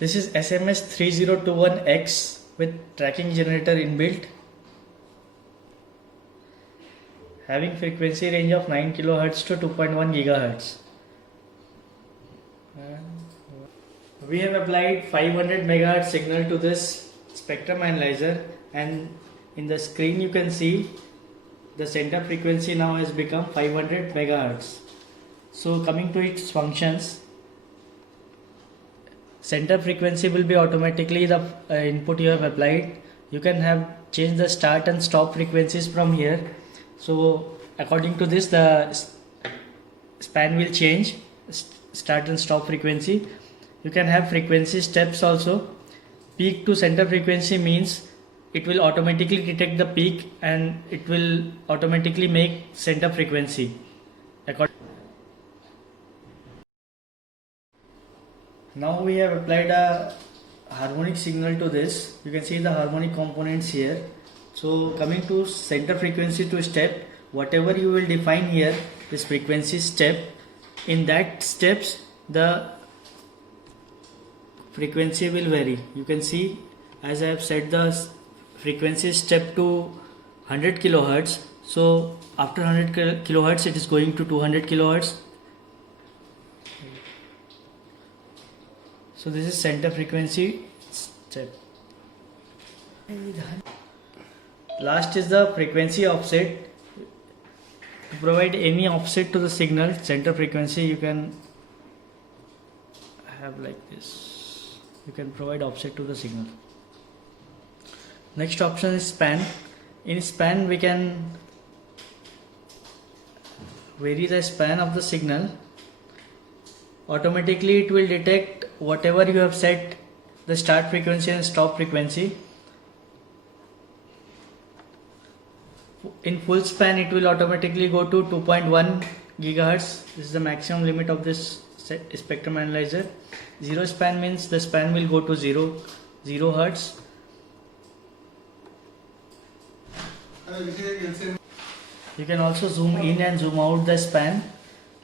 This is SMS 3021X with tracking generator inbuilt, having frequency range of 9 kHz to 2.1 GHz. We have applied 500 MHz signal to this spectrum analyzer, and in the screen you can see the center frequency now has become 500 MHz. So coming to its functions, center frequency will be automatically the input you have applied. You can have change the start and stop frequencies from here. So according to this, the span will change, start and stop frequency. You can have frequency steps also. Peak to center frequency means it will automatically detect the peak and it will automatically make center frequency. Now we have applied a harmonic signal to this. You can see the harmonic components here. So coming to center frequency to step, whatever you will define here is frequency step. In that steps the frequency will vary. You can see as I have set the frequency step to 100 kHz. So after 100 kHz it is going to 200 kHz. So this is center frequency step. Last is the frequency offset. To provide any offset to the signal center frequency, you can have like this. You can provide offset to the signal. Next option is span. In span we can vary the span of the signal. Automatically it will detect whatever you have set the start frequency and stop frequency. In full span it will automatically go to 2.1 GHz. This is the maximum limit of this spectrum analyzer. Zero span means the span will go to 0 Hz. You can also zoom in and zoom out the span.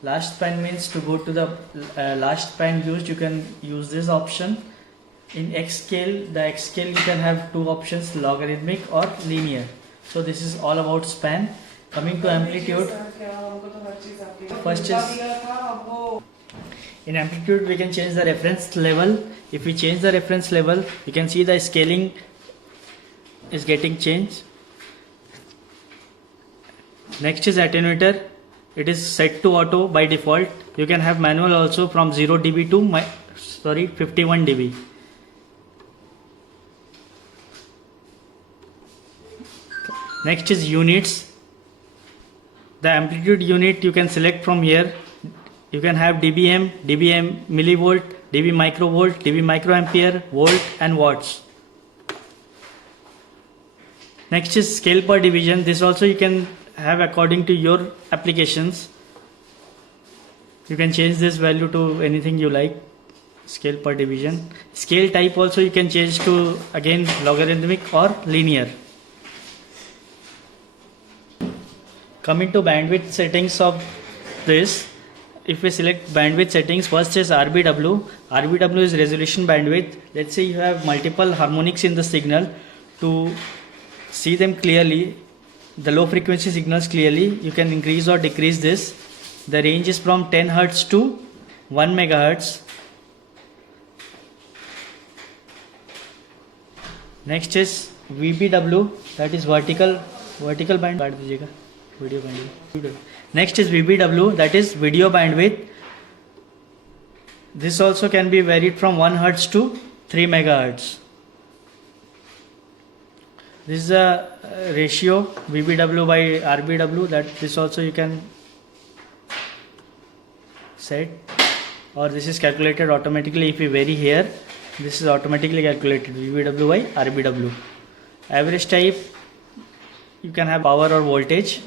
Last span means to go to the last span used, you can use this option. In X scale, the X scale you can have two options, logarithmic or linear. So this is all about span. Coming to amplitude, first is in amplitude we can change the reference level. If we change the reference level, you can see the scaling is getting changed. Next is attenuator. It is set to auto by default. You can have manual also from 0 dB to 51 dB. Next is units. The amplitude unit you can select from here. You can have dBm, dBm millivolt, dB microvolt, dB microampere, volt and watts. Next is scale per division. This also you can have according to your applications. You can change this value to anything you like. Scale per division. Scale type also you can change to again logarithmic or linear. Coming to bandwidth settings of this, if we select bandwidth settings, first is RBW. RBW is resolution bandwidth. Let's say you have multiple harmonics in the signal. To see them clearly, the low frequency signals clearly, you can increase or decrease this. The range is from 10 Hz to 1 MHz. Next is VBW, that is vertical band. Video bandwidth. Next is VBW, that is video bandwidth. This also can be varied from 1 Hz to 3 MHz. This is a ratio VBW by RBW, that this also you can set, or this is calculated automatically. If you vary here, this is automatically calculated VBW by RBW. Average type, you can have power or voltage.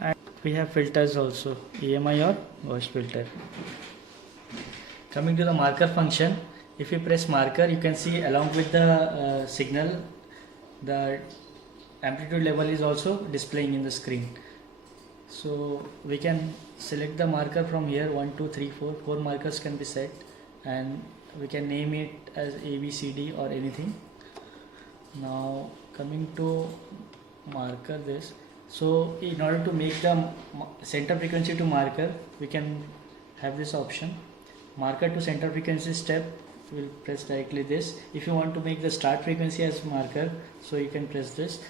And we have filters also, EMI or burst filter. Coming to the marker function, if you press marker, you can see along with the signal, the amplitude level is also displaying in the screen. So we can select the marker from here, 1 2 3 4. Four markers can be set, and we can name it as A B C D or anything. Now coming to marker this, so in order to make the center frequency to marker, we can have this option, marker to center frequency step. We'll press directly this. If you want to make the start frequency as marker, so you can press this.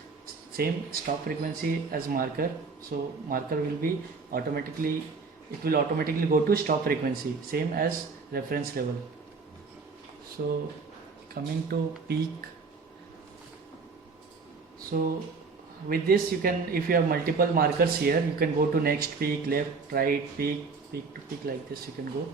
Same stop frequency as marker, so marker will be automatically, it will automatically go to stop frequency, same as reference level. So coming to peak, so with this you can, if you have multiple markers here, you can go to next peak, left, right, peak, peak to peak, like this you can go.